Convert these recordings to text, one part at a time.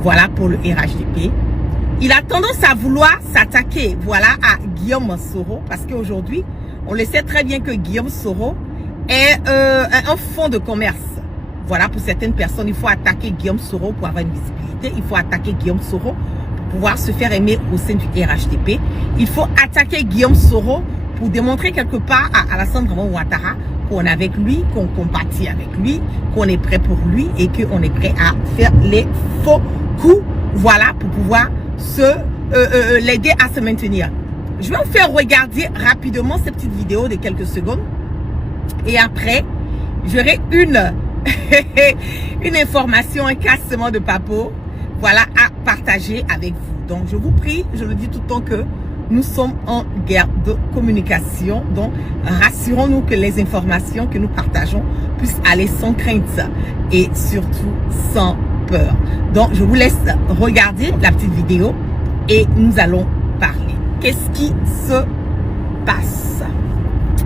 voilà, pour le RHDP. Il a tendance à vouloir s'attaquer, voilà, à Guillaume Soro, parce qu'aujourd'hui, on le sait très bien que Guillaume Soro est un fonds de commerce. Voilà, pour certaines personnes, il faut attaquer Guillaume Soro pour avoir une visibilité. Il faut attaquer Guillaume Soro pour pouvoir se faire aimer au sein du RHDP. Il faut attaquer Guillaume Soro pour démontrer quelque part à Alassane Draman Ouattara qu'on est avec lui, qu'on compatit avec lui, qu'on est prêt pour lui et qu'on est prêt à faire les faux coups, voilà, pour pouvoir l'aider à se maintenir. Je vais vous faire regarder rapidement cette petite vidéo de quelques secondes et après, j'aurai une information, un cassement de papeau, voilà, à partager avec vous. Donc, je vous prie, je le dis tout le temps que nous sommes en guerre de communication. Donc, rassurons-nous que les informations que nous partageons puissent aller sans crainte et surtout sans peur. Donc, je vous laisse regarder la petite vidéo et nous allons parler. Qu'est-ce qui se passe?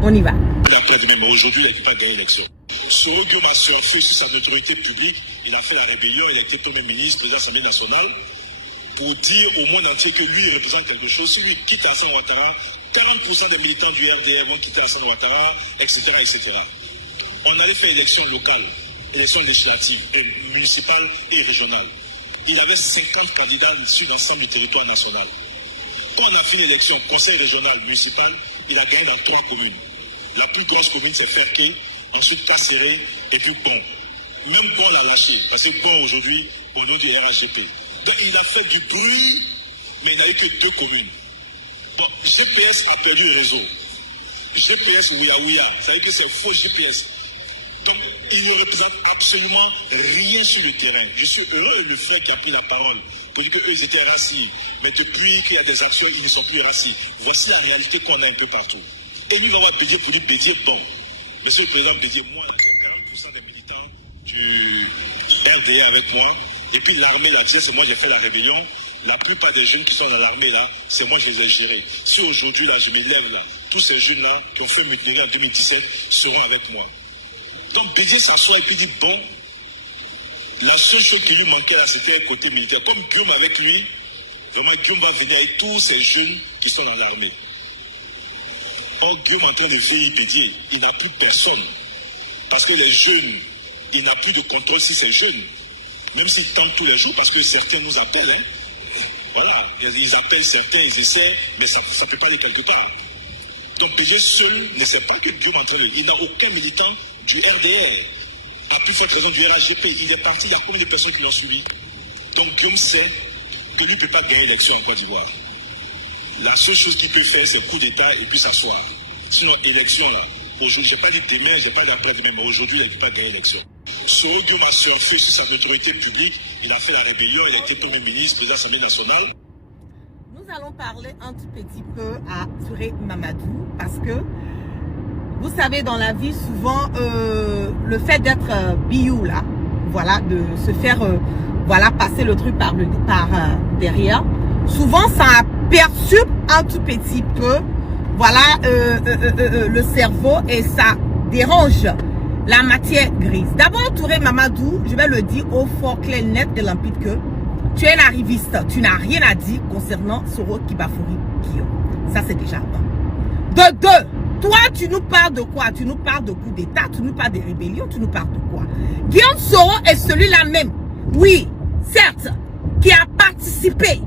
On y va. Aujourd'hui, il n'a pas gagné l'élection. Soro Guillaume a surfé sur sa notoriété publique. Il a fait la rébellion. Il a été Premier ministre, président de l'Assemblée nationale, pour dire au monde entier que lui, il représente quelque chose. Si lui quitte Alassane Ouattara, 40% des militants du RDR vont quitter Alassane Ouattara, etc., etc. On allait faire élection locale, élection législative, municipale et régionale. Il avait 50 candidats sur l'ensemble du territoire national. Quand on a fait l'élection conseil régional, municipal, il a gagné dans 3 communes. La plus grosse commune, c'est Ferké, ensuite Kasseré, et puis Bon. Même Bon l'a lâché, parce que Bon aujourd'hui, au nom du RHDP. Donc il a fait du bruit, mais il n'a eu que 2 communes. Bon, GPS a perdu le réseau. GPS Ouya, ça veut dire que c'est faux GPS. Donc il ne représente absolument rien sur le terrain. Je suis heureux le frère qui a pris la parole, pour dire qu'eux ils étaient racistes. Mais depuis qu'il y a des actions, ils ne sont plus racistes. Voici la réalité qu'on a un peu partout. Et nous, on va Bédier pour lui, Bédier, bon. Monsieur le Président Bédier, moi, j'ai 40% des militants du RDA avec moi. Et puis l'armée, là, c'est moi, j'ai fait la rébellion. La plupart des jeunes qui sont dans l'armée, là, c'est moi, je les ai gérés. Si aujourd'hui, là, je me lève, là, tous ces jeunes-là qui ont fait mutinerie en 2017 seront avec moi. Donc Bédier s'assoit et puis dit, bon, la seule chose qui lui manquait, là, c'était un côté militaire. Comme Guillaume avec lui, vraiment, Guillaume va venir avec tous ces jeunes qui sont dans l'armée. Or, Guillaume est en train de veiller Bédier. Il n'a plus personne. Parce que les jeunes, il n'a plus de contrôle sur ces jeunes. Même s'ils tentent tous les jours, parce que certains nous appellent. Hein. Voilà, ils appellent certains, ils essaient, mais ça ne peut pas aller quelque part. Donc Bédier seul ne sait pas que Guillaume est en train de... Il n'a aucun militant du RDR. À plus forte raison du RHDP. Il est parti, il y a combien de personnes qui l'ont suivi? Donc Guillaume sait que lui ne peut pas gagner l'élection en Côte d'Ivoire. La seule chose qu'il peut faire, c'est coup d'État et puis s'asseoir. Sinon, élection, là, aujourd'hui, je n'ai pas dit demain, je n'ai pas dit après-demain, mais aujourd'hui, il ne peut pas gagner l'élection. Soro Guillaume a surfé sur sa notoriété publique, il a fait la rébellion, il a été Premier ministre, président de l'Assemblée nationale. Nous allons parler un tout petit peu à Touré Mamadou, parce que, vous savez, dans la vie, souvent, le fait d'être biou, là, voilà, de se faire, voilà, passer le truc par derrière, souvent, ça perturbe un tout petit peu, voilà, le cerveau et ça dérange la matière grise. D'abord, Touré Mamadou, je vais le dire au fort, clair, net et limpide que tu es un arriviste. Tu n'as rien à dire concernant Soro Kibafouri Guillaume. Ça, c'est déjà bon. De deux, toi, tu nous parles de quoi? Tu nous parles de coup d'État, tu nous parles de rébellion, tu nous parles de quoi? Guillaume Soro est celui-là même, oui, certes, qui a participé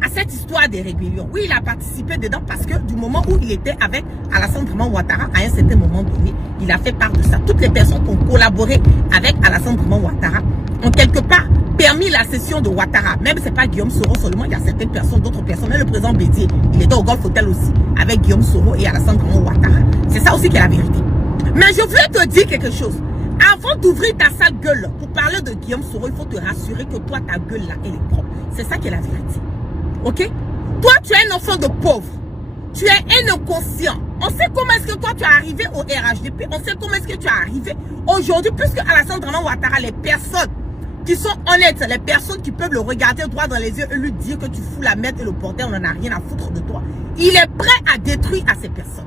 à cette histoire des rébellions. Oui, il a participé dedans parce que du moment où il était avec Alassane Draman Ouattara, à un certain moment donné, il a fait part de ça. Toutes les personnes qui ont collaboré avec Alassane Draman Ouattara ont quelque part permis la cession de Ouattara. Même c'est pas Guillaume Soro seulement, il y a certaines personnes, d'autres personnes. Même le président Bédier, il était au Golf Hotel aussi, avec Guillaume Soro et Alassane Draman Ouattara. C'est ça aussi qui est la vérité. Mais je voulais te dire quelque chose. Avant d'ouvrir ta sale gueule pour parler de Guillaume Soro, il faut te rassurer que toi, ta gueule là, elle est propre. C'est ça qui est la vérité. Ok? Toi, tu es un enfant de pauvre. Tu es un inconscient. On sait comment est-ce que toi, tu es arrivé au RHDP. On sait comment est-ce que tu es arrivé aujourd'hui, puisque Alassane Draman Ouattara, les personnes qui sont honnêtes, les personnes qui peuvent le regarder droit dans les yeux et lui dire que tu fous la merde et le bordel, on n'en a rien à foutre de toi. Il est prêt à détruire à ces personnes.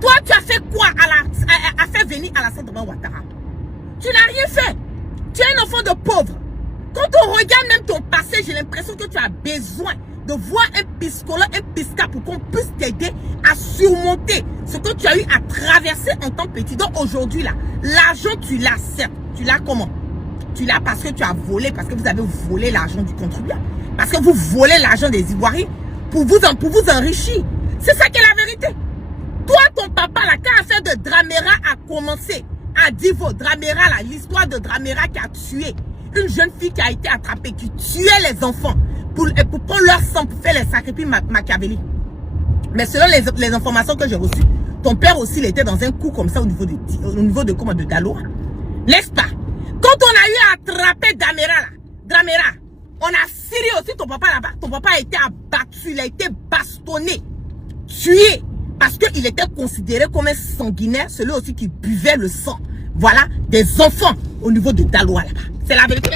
Toi, tu as fait quoi à faire venir Alassane Draman Ouattara? Tu n'as rien fait. Tu es un enfant de pauvre. Quand on regarde même ton passé, j'ai l'impression que tu as besoin de voir un psychologue, un pisca pour qu'on puisse t'aider à surmonter ce que tu as eu à traverser en tant que petit. Donc aujourd'hui là, l'argent tu l'as certes. Tu l'as comment? Tu l'as parce que tu as volé, parce que vous avez volé l'argent du contribuable. Parce que vous volez l'argent des Ivoiriens pour vous enrichir. C'est ça qui est la vérité. Toi, ton papa, là, quand l'affaire de Dramera a commencé, à Divo, Dramera, là, l'histoire de Dramera qui a tué une jeune fille qui a été attrapée, qui tuait les enfants pour prendre leur sang, pour faire les sacrifices machiavéliques. Mais selon les informations que j'ai reçues, ton père aussi, il était dans un coup comme ça au niveau de Daloa. N'est-ce pas? Quand on a eu à attraper Dramera, on a scellé aussi ton papa là-bas. Ton papa a été abattu, il a été bastonné, tué, parce qu'il était considéré comme un sanguinaire, celui aussi qui buvait le sang, voilà, des enfants au niveau de Daloa là-bas. C'est la vérité.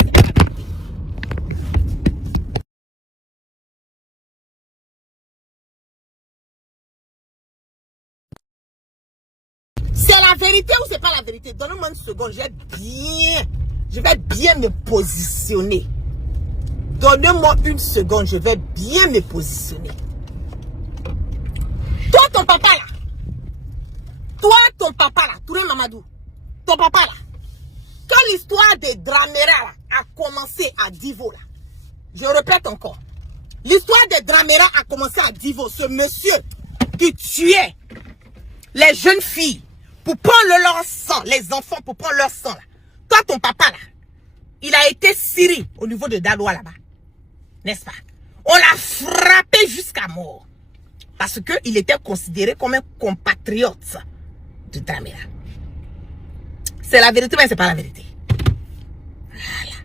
C'est la vérité ou c'est pas la vérité? Donne-moi une seconde, je vais bien me positionner. Donne-moi une seconde, je vais bien me positionner. Toi, ton papa là, Touré Mamadou, ton papa là, quand l'histoire de Dramera là, a commencé à Divo là, je répète encore, l'histoire de Dramera a commencé à Divo, ce monsieur qui tuait les jeunes filles pour prendre leur sang, les enfants pour prendre leur sang là. Toi, ton papa là, il a été scellé au niveau de Daloa là-bas. N'est-ce pas? On l'a frappé jusqu'à mort. Parce qu'il était considéré comme un compatriote de Dramera. C'est la vérité, mais c'est pas la vérité. Voilà.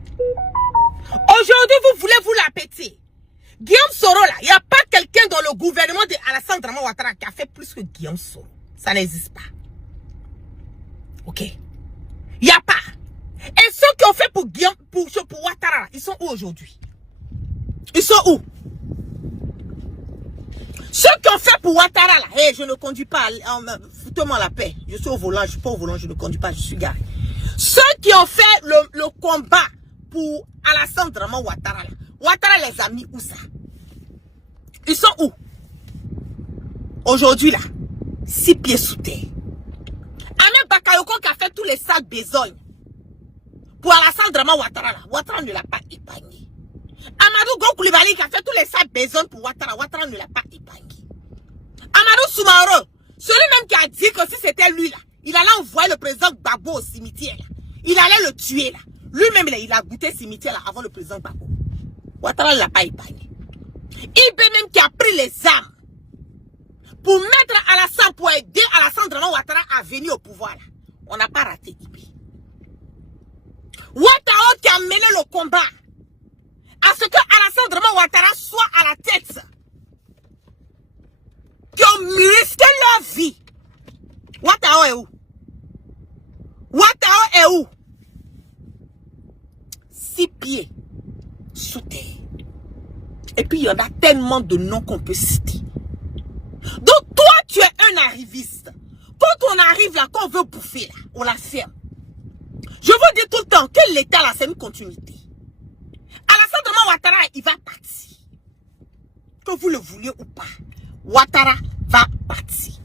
Aujourd'hui, vous voulez vous la péter. Guillaume Soro là, il n'y a pas quelqu'un dans le gouvernement de Alassane Dramane Ouattara qui a fait plus que Guillaume Soro. Ça n'existe pas. Ok? Il n'y a pas. Et ceux qui ont fait pour Guillaume, pour Ouattara, ils sont où aujourd'hui? Ils sont où? Ceux qui ont fait pour Ouattara là, hey, je ne conduis pas, foutez-moi la paix. Je suis au volant, je suis pas au volant, je ne conduis pas, je suis garé. Ceux qui ont fait le combat pour Alassane Dramane Ouattara là, Ouattara les a mis où ça? Ils sont où? Aujourd'hui là, 6 pieds sous terre. Ahmed Bakayoko qui a fait tous les sacs besogne pour Alassane Dramane Ouattara là, Ouattara ne l'a pas épargné. Amadou Gokoulibaly qui a fait tous les sacs besogne pour Ouattara, Ouattara ne l'a pas épargné. Amadou Soumaoro, celui-même qui a dit que si c'était lui là, il allait envoyer le président Gbagbo au cimetière là. Il allait le tuer là. Lui-même il a goûté cimetière là avant le président Gbagbo. Ouattara ne l'a pas épargné. Ibé même qui a pris les armes pour mettre Alassane, pour aider Alassane Dramane Ouattara à venir au pouvoir là. On n'a pas raté Ibé. Ouattara qui a mené le combat à ce que Alassane Dramane Ouattara soit à la tête, qui ont risqué leur vie. Ouattara est où? Ouattara est où? 6 pieds sous terre. Et puis il y en a tellement de noms qu'on peut citer. Donc toi tu es un arriviste. Quand on arrive là, quand on veut bouffer là, on la ferme. Je vous dis tout le temps que l'État là c'est une continuité. Alassane Dramane Ouattara, il va partir. Que vous le vouliez ou pas, Ouattara va partir.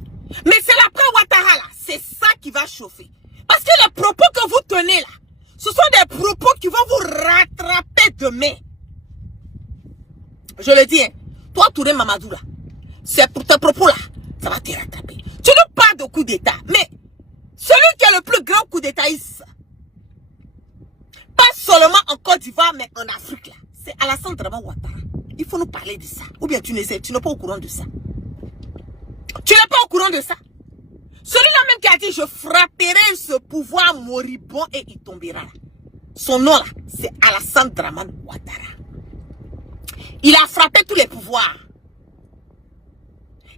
Mais c'est l'après Ouattara là, c'est ça qui va chauffer. Parce que les propos que vous tenez là, ce sont des propos qui vont vous rattraper demain. Je le dis, hein, toi Touré Mamadou là, c'est pour tes propos là, ça va te rattraper. Tu nous parles de coup d'état, mais celui qui a le plus grand coup d'étatiste, pas seulement en Côte d'Ivoire, mais en Afrique, là, c'est Alassane Dramane Ouattara. Il faut nous parler de ça. Ou bien tu n'es pas au courant de ça. Tu n'es pas au courant de ça. Celui-là même qui a dit, je frapperai ce pouvoir moribond et il tombera. Son nom là, c'est Alassane Dramane Ouattara. Il a frappé tous les pouvoirs.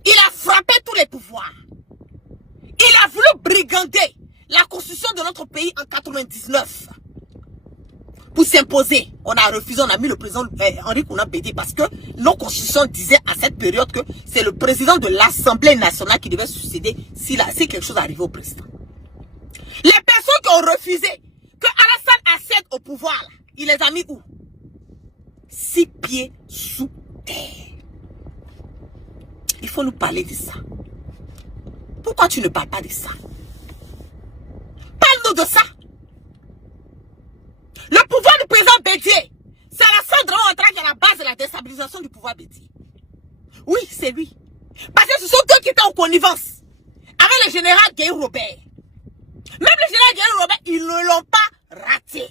Il a frappé tous les pouvoirs. Il a voulu brigander la constitution de notre pays en 99. Pour s'imposer, on a refusé, on a mis le président Henri Konan Bédié parce que nos constitutions disaient à cette période que c'est le président de l'Assemblée nationale qui devait succéder si quelque chose arrivait au président. Les personnes qui ont refusé que Alassane accède au pouvoir, là, il les a mis où? 6 pieds sous terre. Il faut nous parler de ça. Pourquoi tu ne parles pas de ça? Parle-nous de ça. Le pouvoir du président Bédié, c'est Alassane Dramane Ouattara qui est à la base de la déstabilisation du pouvoir Bédié. Oui, c'est lui. Parce que ce sont eux qui étaient en connivence avec le général Guéhi Robert. Même le général Guéhi Robert, ils ne l'ont pas raté.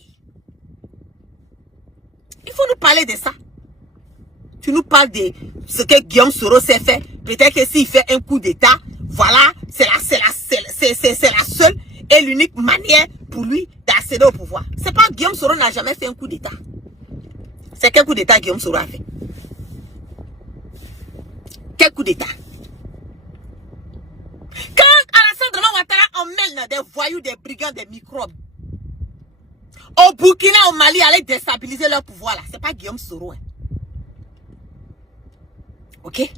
Il faut nous parler de ça. Tu nous parles de ce que Guillaume Soro s'est fait. Peut-être que s'il fait un coup d'État, voilà, c'est la seule et l'unique manière pour lui d'accéder au pouvoir. C'est pas Guillaume Soro n'a jamais fait un coup d'État. C'est quel coup d'État Guillaume Soro a fait? Quel coup d'État? Quand Alassane Dramane Ouattara emmène des voyous, des brigands, des microbes au Burkina, au Mali, aller déstabiliser leur pouvoir là, c'est pas Guillaume Soro. Hein. Ok?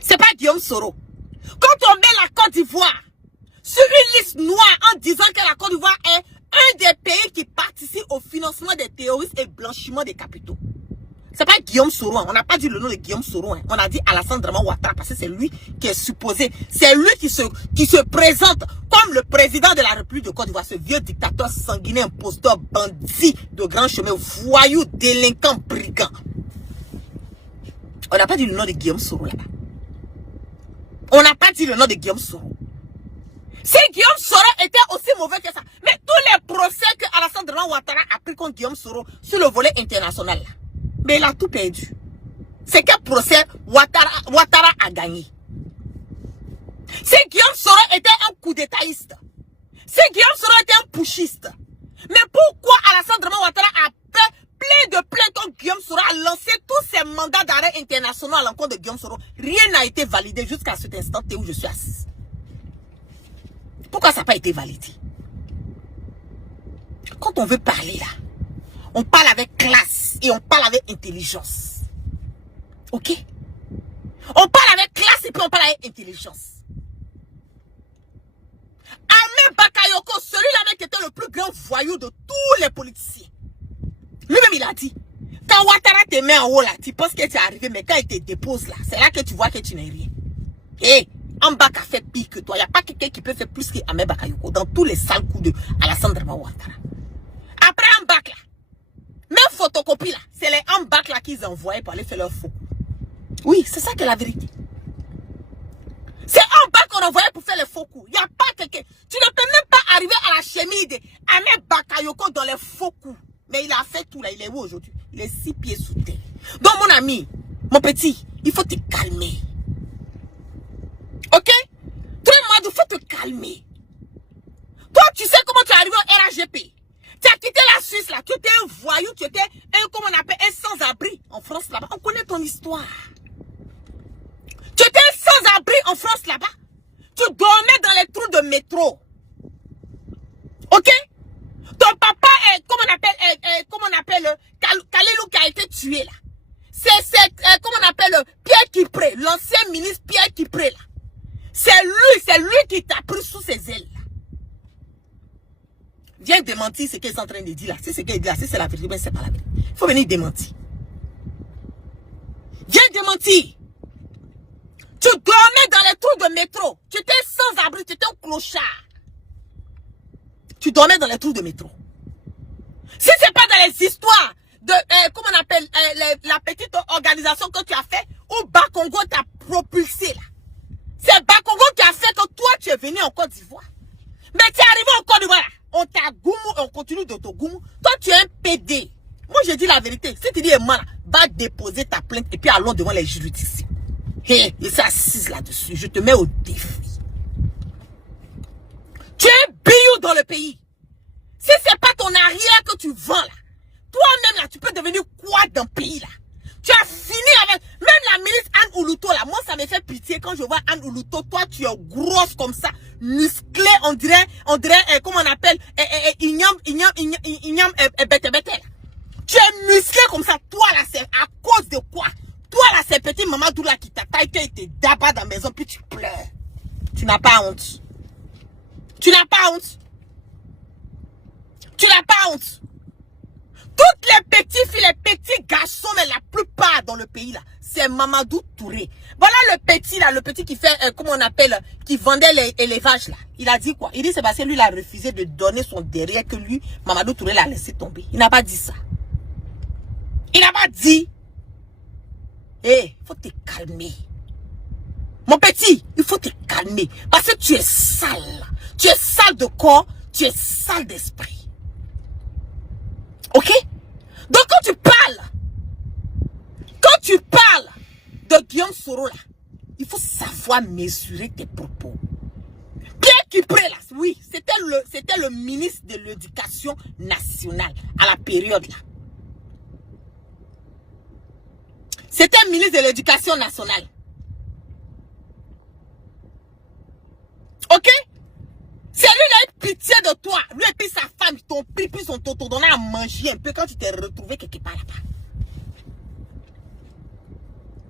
C'est pas Guillaume Soro. Quand on met la Côte d'Ivoire sur une liste noire en disant que la Côte d'Ivoire est un des pays qui participe au financement des terroristes et blanchiment des capitaux. C'est pas Guillaume Soro. Hein. On n'a pas dit le nom de Guillaume Soro. Hein. On a dit Alassane Dramane Ouattara parce que c'est lui qui est supposé. C'est lui qui se présente comme le président de la République de Côte d'Ivoire. Ce vieux dictateur sanguinaire, imposteur, bandit de grand chemin, voyou, délinquant, brigand. On n'a pas dit le nom de Guillaume Soro là-bas. On n'a pas dit le nom de Guillaume Soro. Si Guillaume Soro était aussi mauvais que ça, mais tous les procès que Alassane Dramane Ouattara a pris contre Guillaume Soro sur le volet international là, mais il a tout perdu. C'est quel procès Ouattara a gagné? Si Guillaume Soro était un coup d'étaïste, si Guillaume Soro était un putschiste, mais pourquoi Alassane Dramane Ouattara a fait plein de plaintes contre Guillaume Soro, a lancé tous ses mandats d'arrêt internationaux à l'encontre de Guillaume Soro? Rien n'a été validé jusqu'à cet instant où je suis assise. Pourquoi ça n'a pas été validé? Quand on veut parler là, on parle avec classe et on parle avec intelligence. Ok? On parle avec classe et puis on parle avec intelligence. Ahmed Bakayoko, celui-là qui était le plus grand voyou de tous les politiciens. Lui-même il a dit, quand Ouattara te met en haut là, tu penses que tu es arrivé, mais quand il te dépose là, c'est là que tu vois que tu n'es rien. Hé, Ambak a fait pire que toi. Il n'y a pas quelqu'un qui peut faire plus que Ahmed Bakayoko dans tous les sales coups de Alassane Dramane Ouattara. Après Ambak là, même photocopie là, c'est les Ambak là qu'ils envoyaient pour aller faire leur faux. Oui, c'est ça qui est la vérité. C'est Ambak qu'on envoyait pour faire les faux coups. Il n'y a pas quelqu'un. Tu ne peux même pas arriver à la chemise de Ahmed Bakayoko dans les faux coups. Mais il a fait tout là. Il est où aujourd'hui? Il est 6 pieds sous terre. Donc mon ami, mon petit, il faut te calmer. Ok? Très mal, il faut te calmer. Toi, tu sais comment tu es arrivé au RAGP. Tu as quitté la Suisse là. Tu étais un voyou, tu étais un, comment on appelle, un sans-abri en France là-bas. On connaît ton histoire. Tu étais un sans-abri en France là-bas. Tu dormais dans les trous de métro. Ok? Ton papa est, comment on appelle, Kalilou qui a été tué là. C'est, comment on appelle, Pierre Kipré, l'ancien ministre Pierre Kipré là. C'est lui qui t'a pris sous ses ailes là. Viens démentir ce qu'ils sont en train de dire là. Si c'est ce qu'il dit là, si c'est la vérité, ben c'est pas la vérité. Il faut venir démentir. Viens démentir. Tu dormais dans les trous de métro. Tu étais sans abri, tu étais un clochard. Tu dormais dans les trous de métro. Si c'est pas dans les histoires de, comment on appelle, la petite organisation que tu as fait, où Bakongo t'a propulsé là. C'est Bakongo qui a fait que toi tu es venu en Côte d'Ivoire. Mais tu es arrivé en Côte d'Ivoire là. On t'a goumou et on continue de te goumou. Toi tu es un PD. Moi je dis la vérité. Si tu dis moi là, va déposer ta plainte et puis allons devant les juridictions. Hé, je suis assise là-dessus. Je te mets au défi. Tu es bio dans le pays. Si c'est pas ton arrière que tu vends là, toi-même là, tu peux devenir quoi dans le pays là? Tu as fini avec, même la ministre Anne Oulouto là, moi ça me fait pitié quand je vois Anne Oulouto, toi tu es grosse comme ça, musclée, on dirait, comment on appelle, bête. Tu es musclé comme ça, toi là c'est à cause de quoi? Toi là c'est petit Mamadou là qui t'a taillé, qui te d'abat dans la maison puis tu pleures. Tu n'as pas honte. Tu n'as pas honte. Tu n'as pas honte. Toutes les petites filles Mamadou Touré. Voilà le petit là, le petit qui fait, comment on appelle, qui vendait l'élevage là. Il a dit quoi? Il dit c'est parce que lui il a refusé de donner son derrière que lui, Mamadou Touré l'a laissé tomber. Il n'a pas dit ça. Il n'a pas dit. Eh, faut te calmer. Mon petit, il faut te calmer. Parce que tu es sale. Tu es sale de corps, tu es sale d'esprit. Ok? Donc quand tu parles de Guillaume Soro là, il faut savoir mesurer tes propos. Pierre Cupré là, oui, c'était le ministre de l'Éducation nationale à la période là. C'était le ministre de l'Éducation nationale. Ok? C'est lui qui a eu pitié de toi. Lui et puis sa femme, ils t'ont pris, puis ils t'ont donné à manger un peu quand tu t'es retrouvé quelque part là-bas.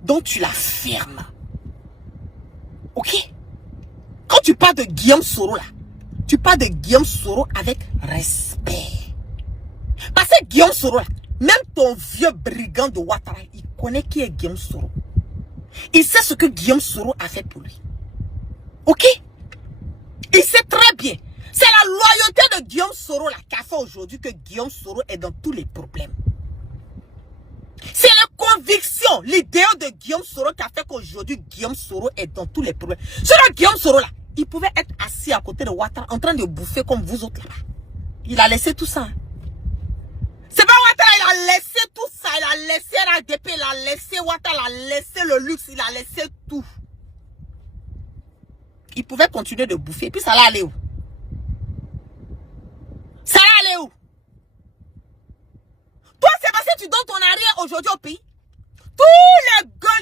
Donc tu la fermes. Ok? Quand tu parles de Guillaume Soro là, tu parles de Guillaume Soro avec respect. Parce que Guillaume Soro là, même ton vieux brigand de Ouattara, il connaît qui est Guillaume Soro. Il sait ce que Guillaume Soro a fait pour lui. Ok? Il sait très bien. C'est la loyauté de Guillaume Soro là qui a fait aujourd'hui que Guillaume Soro est dans tous les problèmes. C'est la conviction, l'idée de Guillaume Soro qui a fait qu'aujourd'hui Guillaume Soro est dans tous les problèmes. Selon Guillaume Soro là, il pouvait être assis à côté de Ouattara en train de bouffer comme vous autres là-bas. Il a laissé tout ça. Hein. C'est pas Ouattara, il a laissé tout ça. Il a laissé RADP, il a laissé Ouattara, il a laissé le luxe, il a laissé tout. Il pouvait continuer de bouffer. Et puis ça allait aller où? Ça allait aller où? Toi, c'est parce que tu donnes ton arrière aujourd'hui au pays. Tous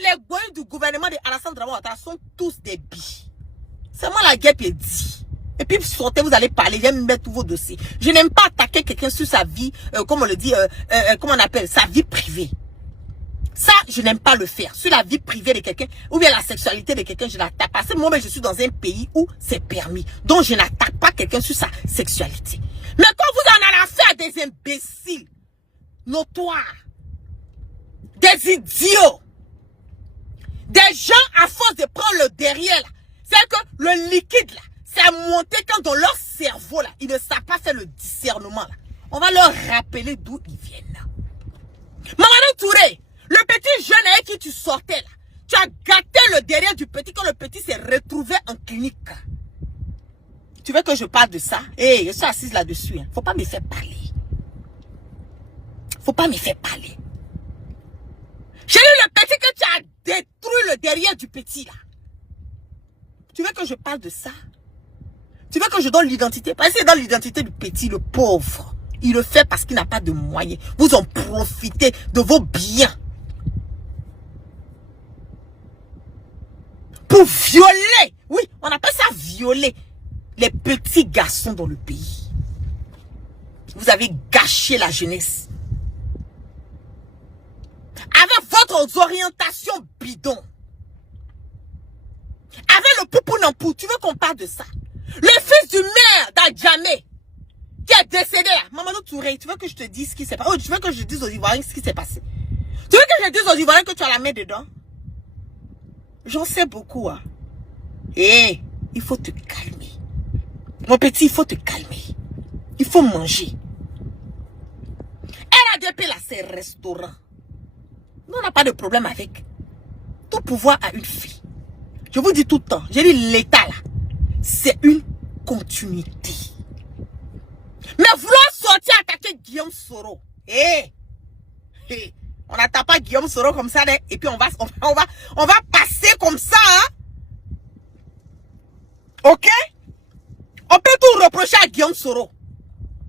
les goyes du gouvernement de Alassane Dramane Ouattara sont tous des billes. C'est moi la guêpe est dit. Et puis sortez, vous allez parler, j'aime mettre tous vos dossiers. Je n'aime pas attaquer quelqu'un sur sa vie, comme on le dit, comment on appelle, sa vie privée. Ça, je n'aime pas le faire. Sur la vie privée de quelqu'un, ou bien la sexualité de quelqu'un, je n'attaque pas. C'est moi, mais je suis dans un pays où c'est permis. Donc, je n'attaque pas quelqu'un sur sa sexualité. Mais quand vous en avez affaire à des imbéciles, notoires, des idiots, des gens à force de prendre le derrière, c'est que le liquide, là, c'est monté quand dans leur cerveau, là, ils ne savent pas faire le discernement, là. On va leur rappeler d'où ils viennent, là. Mamadou Touré, le petit jeune avec qui tu sortais là, tu as gâté le derrière du petit quand le petit s'est retrouvé en clinique. Tu veux que je parle de ça? Je suis assise là-dessus. Hein. Faut pas me faire parler. Faut pas me faire parler. J'ai eu le petit que tu as détruit le derrière du petit là. Tu veux que je parle de ça? Tu veux que je donne l'identité? Parce que c'est dans l'identité du petit, le pauvre. Il le fait parce qu'il n'a pas de moyens. Vous en profitez de vos biens. Pour violer, oui, on appelle ça violer les petits garçons dans le pays. Vous avez gâché la jeunesse. Avec votre orientation bidon. Avec le poupou nampou, tu veux qu'on parle de ça? Le fils du maire d'Adjamé, qui est décédé là, Mamadou Touré, tu veux que je te dise ce qui s'est passé? Oh, tu veux que je dise aux Ivoiriens ce qui s'est passé? Tu veux que je dise aux Ivoiriens que tu as la main dedans? J'en sais beaucoup, hein. Il faut te calmer. Mon petit, il faut te calmer. Il faut manger. RADP, là, c'est restaurant. Nous, on n'a pas de problème avec. Tout pouvoir a une fille. Je vous dis tout le temps. J'ai dit l'État, là, c'est une continuité. Mais vouloir sortir attaquer Guillaume Soro. On n'attaque pas Guillaume Soro comme ça, et puis on va passer comme ça, hein? Ok? On peut tout reprocher à Guillaume Soro.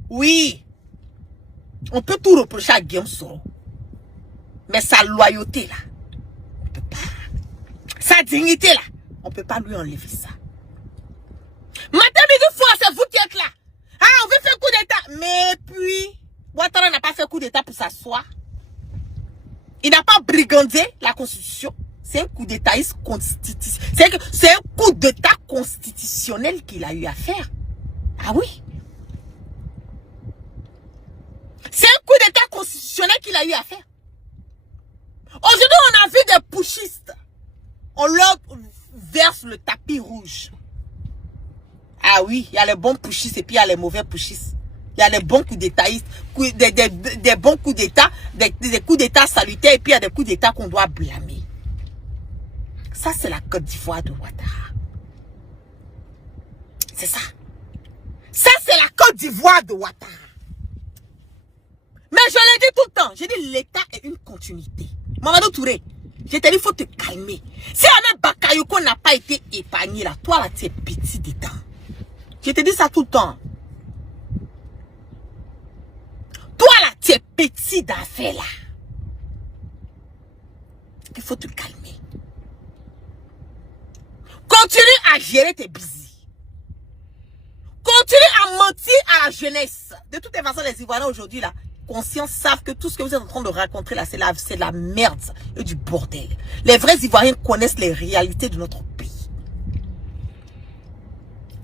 Oui. On peut tout reprocher à Guillaume Soro. Mais sa loyauté, là, on peut pas. Sa dignité, là, on peut pas lui enlever ça. Matin, midi, fois, c'est vous qui êtes là. Ah, on veut faire coup d'état. Mais puis, Ouattara n'a pas fait coup d'état pour s'asseoir. Il n'a pas brigandé la constitution. C'est un coup d'état constitutionnel. C'est un coup d'état constitutionnel qu'il a eu à faire. Ah oui. C'est un coup d'état constitutionnel qu'il a eu à faire. Aujourd'hui, on a vu des pushistes. On leur verse le tapis rouge. Ah oui, il y a les bons pushistes et puis il y a les mauvais pushistes. Il y a les bons coups d'étatistes, des bons coups d'état, des coups d'état salutaires et puis il y a des coups d'état qu'on doit blâmer. Ça, c'est la Côte d'Ivoire de Ouattara. C'est ça. Ça, c'est la Côte d'Ivoire de Ouattara. Mais je l'ai dit tout le temps. J'ai dit l'État est une continuité. Mamadou Touré, je t'ai dit, il faut te calmer. Si Ahmed Bakayoko n'a pas été épargné là, toi là, tu es petit d'État. Je te dis ça tout le temps. Toi là, tu es petit d'affaires là. Il faut te calmer. Continue à gérer tes busy. Continue à mentir à la jeunesse. De toutes les façons, les Ivoiriens aujourd'hui là, conscients savent que tout ce que vous êtes en train de raconter là, c'est de la merde et du bordel. Les vrais Ivoiriens connaissent les réalités de notre pays.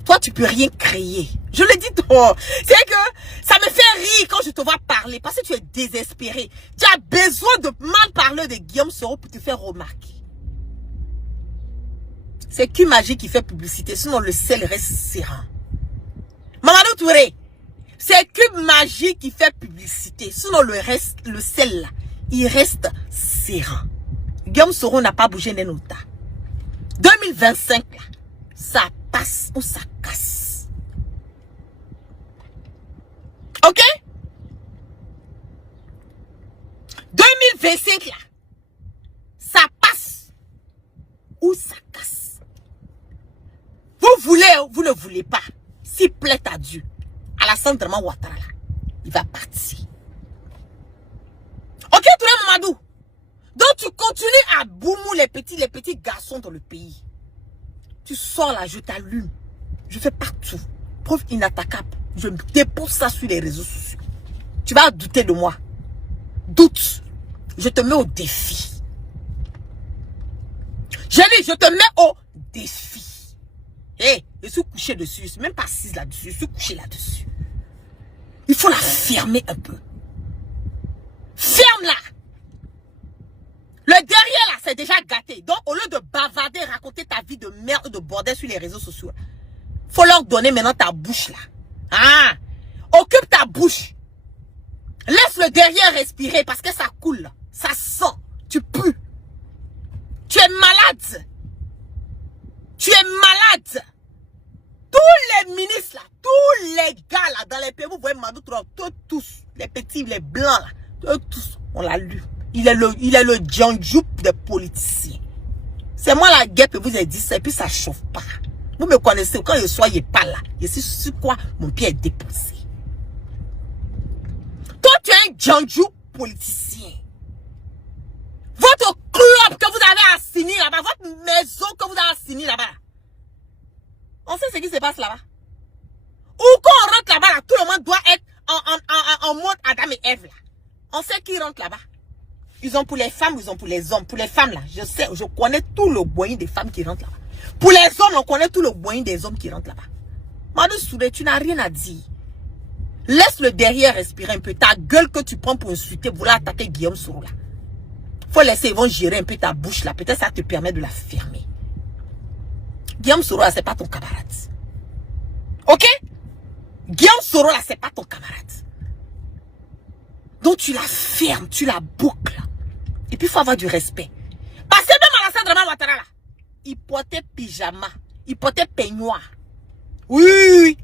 Toi, tu peux rien créer. Je le dis toi. C'est que ça me fait rire quand je te vois parler parce que tu es désespéré. Tu as besoin de mal parler de Guillaume Soro pour te faire remarquer. C'est Q Magie qui fait publicité, sinon le sel reste serein. Mamadou Touré, c'est Q Magie qui fait publicité, sinon le sel là, il reste serein. Guillaume Soro n'a pas bougé d'un nota. 2025 là, ça passe ou ça casse. Ok? 2025 là, ça passe ou ça casse. Vous voulez ou vous ne voulez pas, s'il plaît à Dieu, Alassane Draman Ouattara là, il va partir. Ok, Touré Mamadou? Donc tu continues à boumou les petits garçons dans le pays. Tu sors là, je t'allume. Je fais partout. Preuve inattaquable. Je me dépose ça sur les réseaux sociaux. Tu vas douter de moi. Doute. Je te mets au défi. Je te mets au défi. Hé, je suis couché dessus. Je ne suis même pas assise là-dessus. Je suis couché là-dessus. Il faut la fermer un peu. Ferme-la. Le derrière là, c'est déjà gâté. Donc, au lieu de bavarder, raconter ta vie de merde, de bordel sur les réseaux sociaux, faut leur donner maintenant ta bouche là. Ah, occupe ta bouche. Laisse le derrière respirer parce que ça coule. Ça sent. Tu pues. Tu es malade. Tu es malade. Tous les ministres là, tous les gars là, dans les pays, vous voyez Madou Touré, tous, les petits, les blancs là, tous, on l'a lu. Il est le Djanjoup des politiciens. C'est moi la guêpe, vous ai dit ça, et puis ça chauffe pas. Vous me connaissez, quand je soyez pas là, je suis sur quoi mon pied est déposé. Toi, tu es un Djanjoup politicien. Votre club que vous avez assigné là-bas, votre maison que vous avez assigné là-bas, on sait ce qui se passe là-bas. Ou quand on rentre là-bas, là, tout le monde doit être en mode Adam et Ève là. On sait qui rentre là-bas. Ils ont pour les femmes, ils ont pour les hommes. Pour les femmes là, je sais, je connais tout le boyen des femmes qui rentrent là-bas. Pour les hommes, on connaît tout le boyen des hommes qui rentrent là-bas. Madou Touré, tu n'as rien à dire. Laisse le derrière respirer un peu. Ta gueule que tu prends pour insulter, vouloir attaquer Guillaume Soro là. Faut laisser, ils vont gérer un peu ta bouche là. Peut-être ça te permet de la fermer. Guillaume Soro là, c'est pas ton camarade. Ok? Guillaume Soro là, c'est pas ton camarade. Donc tu la fermes, tu la boucles. Et puis il faut avoir du respect. Parce que même Alassane Draman Ouattara là, il portait pyjama, il portait peignoir. Oui, oui, oui.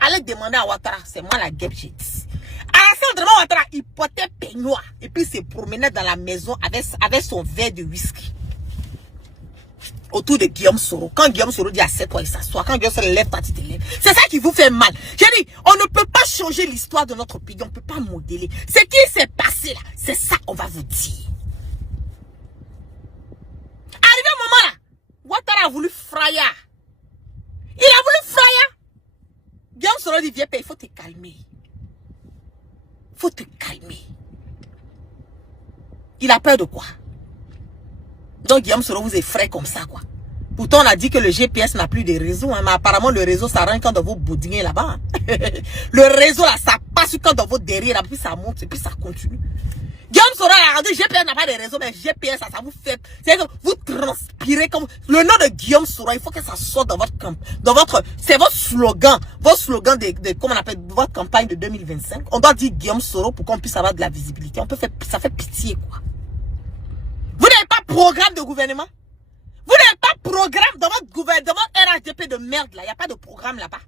Allez demander à Ouattara, c'est moi la guêpe, j'ai dit. Alassane Draman Ouattara, il portait peignoir. Et puis il se promenait dans la maison avec son verre de whisky. Autour de Guillaume Soro. Quand Guillaume Soro dit assieds-toi, il s'assoit. Quand Guillaume Soro lève, toi tu te lèves. C'est ça qui vous fait mal. J'ai dit, on ne peut pas changer l'histoire de notre pays. On ne peut pas modeler. Ce qui s'est passé là, c'est ça qu'on va vous dire. Arrivé un moment là, Ouattara a voulu fraya. Il a voulu fraya. Guillaume Soro dit, viens, il faut te calmer. Il faut te calmer. Il a peur de quoi? Donc Guillaume Soro vous effraie comme ça quoi. Pourtant on a dit que le GPS n'a plus de réseau, hein, mais apparemment le réseau ça rentre quand dans vos boudiniers là-bas. Le réseau là ça passe quand dans vos derrière, puis ça monte et puis ça continue. Guillaume Soro Soro a rendu GPS n'a pas de réseau, mais GPS, ça vous fait. C'est que vous transpirez comme. Le nom de Guillaume Soro, il faut que ça sorte dans votre camp. C'est votre slogan. Votre slogan comment on appelle, votre campagne de 2025. On doit dire Guillaume Soro pour qu'on puisse avoir de la visibilité. Ça fait pitié, quoi. Vous n'avez pas programme de gouvernement? Vous n'avez pas programme dans votre gouvernement, RHDP de merde, là. Il n'y a pas de programme là-bas.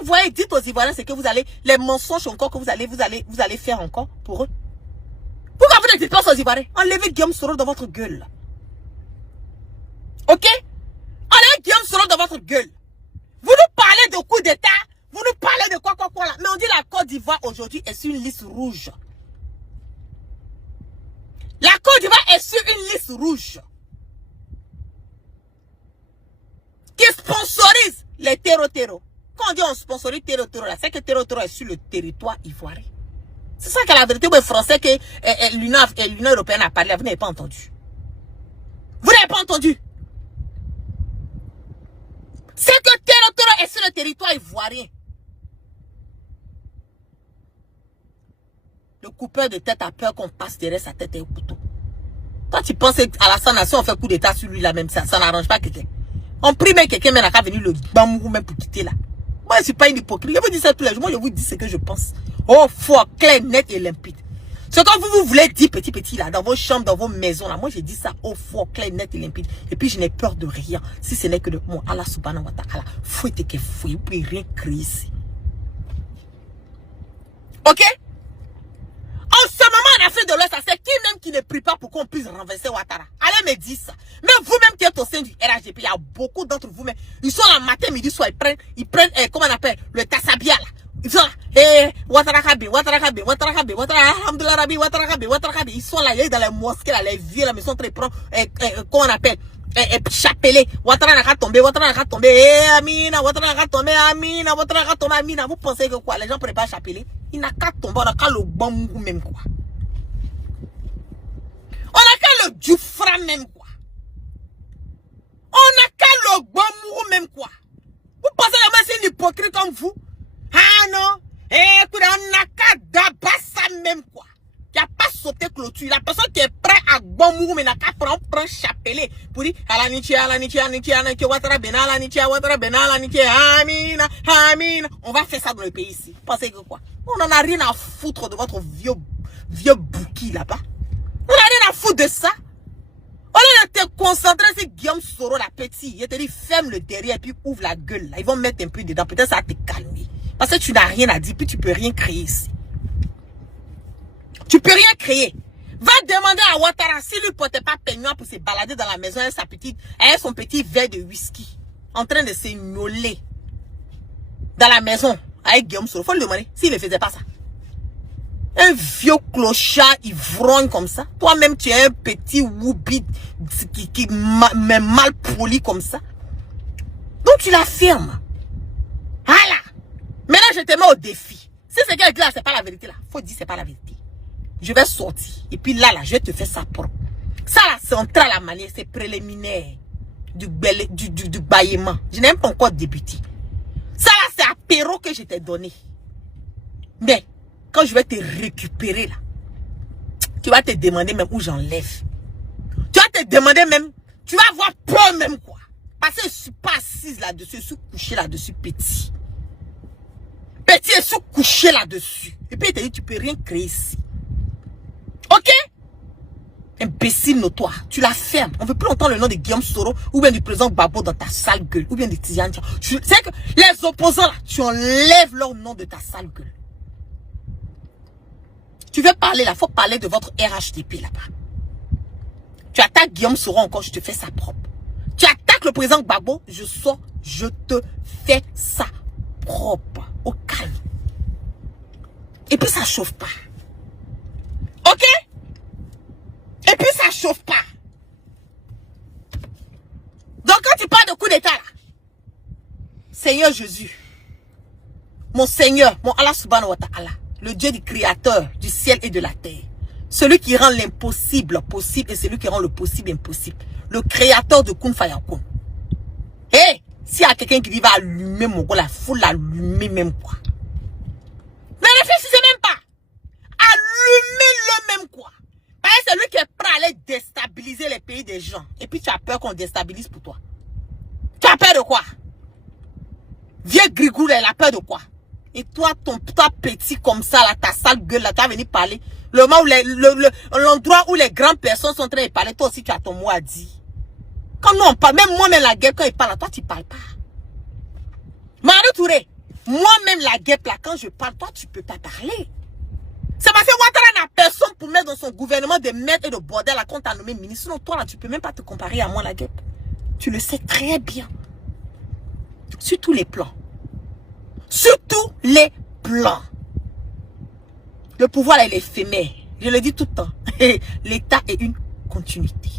Envoyez, dites aux Ivoiriens ce que vous allez, les mensonges encore que vous allez faire encore pour eux. Pourquoi vous ne dites pas aux Ivoiriens? Enlevez Guillaume Soro dans votre gueule. Ok? Enlevez Guillaume Soro dans votre gueule. Vous nous parlez de coup d'État, vous nous parlez de quoi là. Mais on dit la Côte d'Ivoire aujourd'hui est sur une liste rouge. La Côte d'Ivoire est sur une liste rouge. Qui sponsorise les terreaux. Quand on dit on sponsorise terreau là, c'est que terreau est sur le territoire ivoirien. C'est ça que la vérité, les Français que l'Union européenne a parlé, vous n'avez pas entendu. Vous n'avez pas entendu. C'est que terreau est sur le territoire ivoirien. Le coupeur de tête a peur qu'on passe derrière sa tête et au couteau. Quand tu penses à la nation, on fait coup d'état sur lui là même, ça n'arrange pas quelqu'un. On prie même quelqu'un, mais n'a qu'à venir le bambou même pour quitter là. Moi, je ne suis pas une hypocrite. Je vous dis ça tous les jours. Moi, je vous dis ce que je pense. Oh, fort, clair, net et limpide. C'est quand vous voulez dire petit là, dans vos chambres, dans vos maisons là. Moi, je dis ça au fort, clair, net et limpide. Et puis, je n'ai peur de rien. Si ce n'est que de moi, Allah subhanahu wa ta'ala. Fouette que fouille. Vous pouvez rien créer ici. Ok? En ce moment, en Afrique de l'Ouest, c'est qui même qui ne prie pas pour qu'on puisse renverser Ouattara? Allez me dire ça. Même vous-même qui êtes au sein du RHDP, il y a beaucoup d'entre vous, mais ils sont là matin, midi, soir, ils prennent comment on appelle, le tassabia là. Ils sont là, Ouattara Kabi, alhamdoulilah Rabi, Ouattara Kabi. Ils sont là, dans les mosquées, là, les vieux là, mais ils sont très prêts, comment on appelle, chapelet. Ouattara n'a qu'à tomber, Amina, Ouattara n'a qu'à tomber, Amina. Vous pensez que quoi, les gens préparent chapelet? Il n'a qu'à tomber, on n'a qu'à le bambou même quoi. On n'a qu'à le djoufra même quoi. On n'a qu'à le bambou même quoi. Vous pensez que moi c'est une hypocrite comme vous? Ah non. Écoute, on n'a qu'à d'abassa même quoi. Il n'y a pas sauté clôture. La personne qui est prête à bambou mais n'a qu'à prendre chapelet pour dire Amina. On va faire ça dans le pays ici. Vous pensez que quoi? On n'en a rien à foutre de votre vieux bouki là-bas. On n'a rien à foutre de ça. On lieu de te concentrer sur Guillaume Soro, la petite. Il te dit ferme le derrière et puis ouvre la gueule. Là. Ils vont mettre un peu dedans. Peut-être ça va te calmer. Parce que tu n'as rien à dire puis tu peux rien créer ici. Tu peux rien créer. Va demander à Ouattara s'il lui portait pas peignoir pour se balader dans la maison avec son petit verre de whisky. En train de se gnoler. Dans la maison. Avec Guillaume Soro. Faut le demander s'il ne faisait pas ça. Un vieux clochard ivrogne comme ça. Toi-même, tu es un petit woubi qui mal poli comme ça. Donc, tu la fermes. Voilà. Maintenant, je te mets au défi. Si c'est qu'elle dit là, c'est pas la vérité là. Faut dire c'est pas la vérité. Je vais sortir. Et puis là, je vais te faire ça propre. Ça là, c'est entrer à la manière, c'est préliminaire. Du bâillement. Je n'ai même pas encore débuté. Ça là, c'est apéro que je t'ai donné. Mais, quand je vais te récupérer là, tu vas te demander même où j'enlève. Tu vas te demander même, tu vas avoir peur même quoi. Parce que je ne suis pas assise là-dessus, je suis couché là-dessus petit. Petit, je suis couché là-dessus. Et puis il te dit, tu peux rien créer ici. Ok? Imbécile notoire, tu la fermes. On ne veut plus entendre le nom de Guillaume Soro ou bien du président Gbagbo dans ta sale gueule. Ou bien de Tidiane. Tu sais que les opposants là, tu enlèves leur nom de ta sale gueule. Tu veux parler là, il faut parler de votre RHDP là-bas. Tu attaques Guillaume Soro encore, je te fais ça propre. Tu attaques le président Gbagbo, je sors, je te fais ça propre. Au calme. Et puis ça chauffe pas. Ok? Et puis ça chauffe pas. Donc quand tu parles de coup d'état là, Seigneur Jésus, mon Seigneur, mon Allah subhanahu wa ta'ala, le Dieu du créateur du ciel et de la terre, celui qui rend l'impossible possible et celui qui rend le possible impossible, le créateur de Kun Fayakun. Hé, s'il y a quelqu'un qui dit va allumer mon gars, la foule l'allumer même quoi. Ne réfléchissez même pas. Allumez-le même les gens. Et puis tu as peur qu'on déstabilise pour toi. Tu as peur de quoi? Vieux Grigou, elle a peur de quoi? Et toi, toi petit comme ça, là, ta sale gueule, là, tu vas venir parler. Le moment où l'endroit où les grandes personnes sont en train de parler, toi aussi, tu as ton mot à dire. Quand nous, on parle, même moi-même, la guêpe, quand il parle, toi, tu ne parles pas. Marie Touré, moi-même, la guêpe, là, quand je parle, toi, tu ne peux pas parler. C'est parce que Ouattara n'a personne pour mettre dans son gouvernement de merde et de bordel, là, quand tu as nommé ministre. Sinon, toi, là, tu ne peux même pas te comparer à moi, la guêpe. Tu le sais très bien. Sur tous les plans. Sur tous les plans. Le pouvoir, là, il est éphémère. Je le dis tout le temps. L'État est une continuité.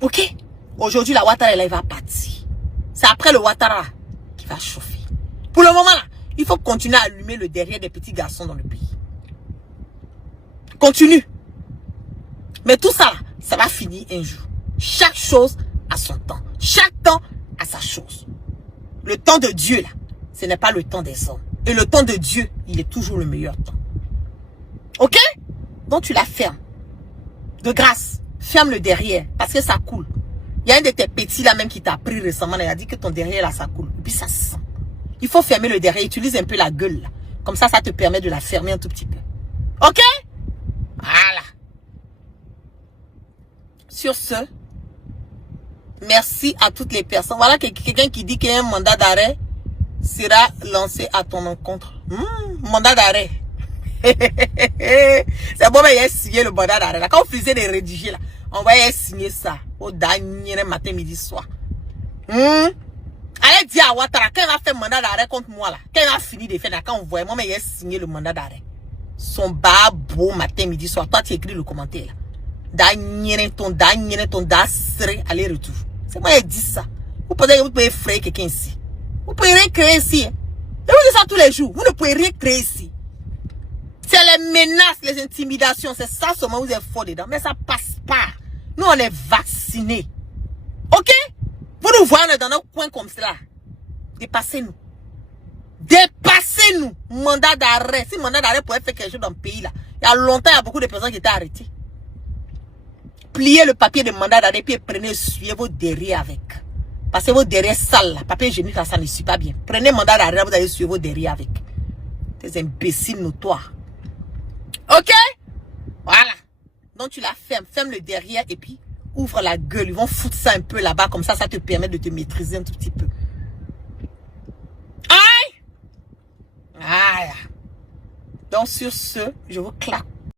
Ok? Aujourd'hui, la Ouattara, elle va partir. C'est après le Ouattara qui va chauffer. Pour le moment, là, il faut continuer à allumer le derrière des petits garçons dans le pays. Continue. Mais tout ça, là, ça va finir un jour. Chaque chose a son temps. Chaque temps a sa chose. Le temps de Dieu, là, ce n'est pas le temps des hommes. Et le temps de Dieu, il est toujours le meilleur temps. Ok? Donc tu la fermes. De grâce, ferme le derrière. Parce que ça coule. Il y a un de tes petits là même qui t'a pris récemment. Il a dit que ton derrière là, ça coule. Et puis ça se sent. Il faut fermer le derrière. Utilise un peu la gueule là. Comme ça, ça te permet de la fermer un tout petit peu. Ok? Voilà. Sur ce, merci à toutes les personnes. Voilà quelqu'un qui dit qu'un mandat d'arrêt sera lancé à ton encontre. Mandat d'arrêt. C'est bon, mais il a signé le mandat d'arrêt. Quand on faisait des rédigés, là, on va signer ça au dernier matin, midi, soir. Allez dire à Ouattara, quand il va faire mandat d'arrêt contre moi, là, quand il va finir de faire, là, quand on voit, moi, mais il a signé le mandat d'arrêt. Son bas beau matin, midi, soir. Toi, tu écris le commentaire, là. Aller-retour. C'est moi qui dis ça. Vous pouvez effrayer quelqu'un ici. Vous pouvez rien créer ici. Et vous dites ça tous les jours. Vous ne pouvez rien créer ici. C'est les menaces, les intimidations. C'est ça seulement vous êtes fort dedans. Mais ça passe pas. Nous, on est vaccinés. Ok? Vous nous voyez dans notre coin comme cela. Dépassez-nous. Dépassez-nous. Mandat d'arrêt. Si mandat d'arrêt pouvait faire quelque chose dans le pays là. Il y a longtemps, il y a beaucoup de personnes qui étaient arrêtées. Pliez le papier de mandat d'arrêt puis prenez, essuyez vos derrière avec. Parce que vos derrière sales là, papier hygiénique là, ça ne suit pas bien. Prenez mandat d'arrêt, vous allez essuyer vos derrière avec. Des imbéciles notoires. Ok? Voilà. Donc tu la fermes, ferme le derrière et puis ouvre la gueule. Ils vont foutre ça un peu là-bas, comme ça te permet de te maîtriser un tout petit peu. Aïe! Aïe! Donc sur ce, je vous claque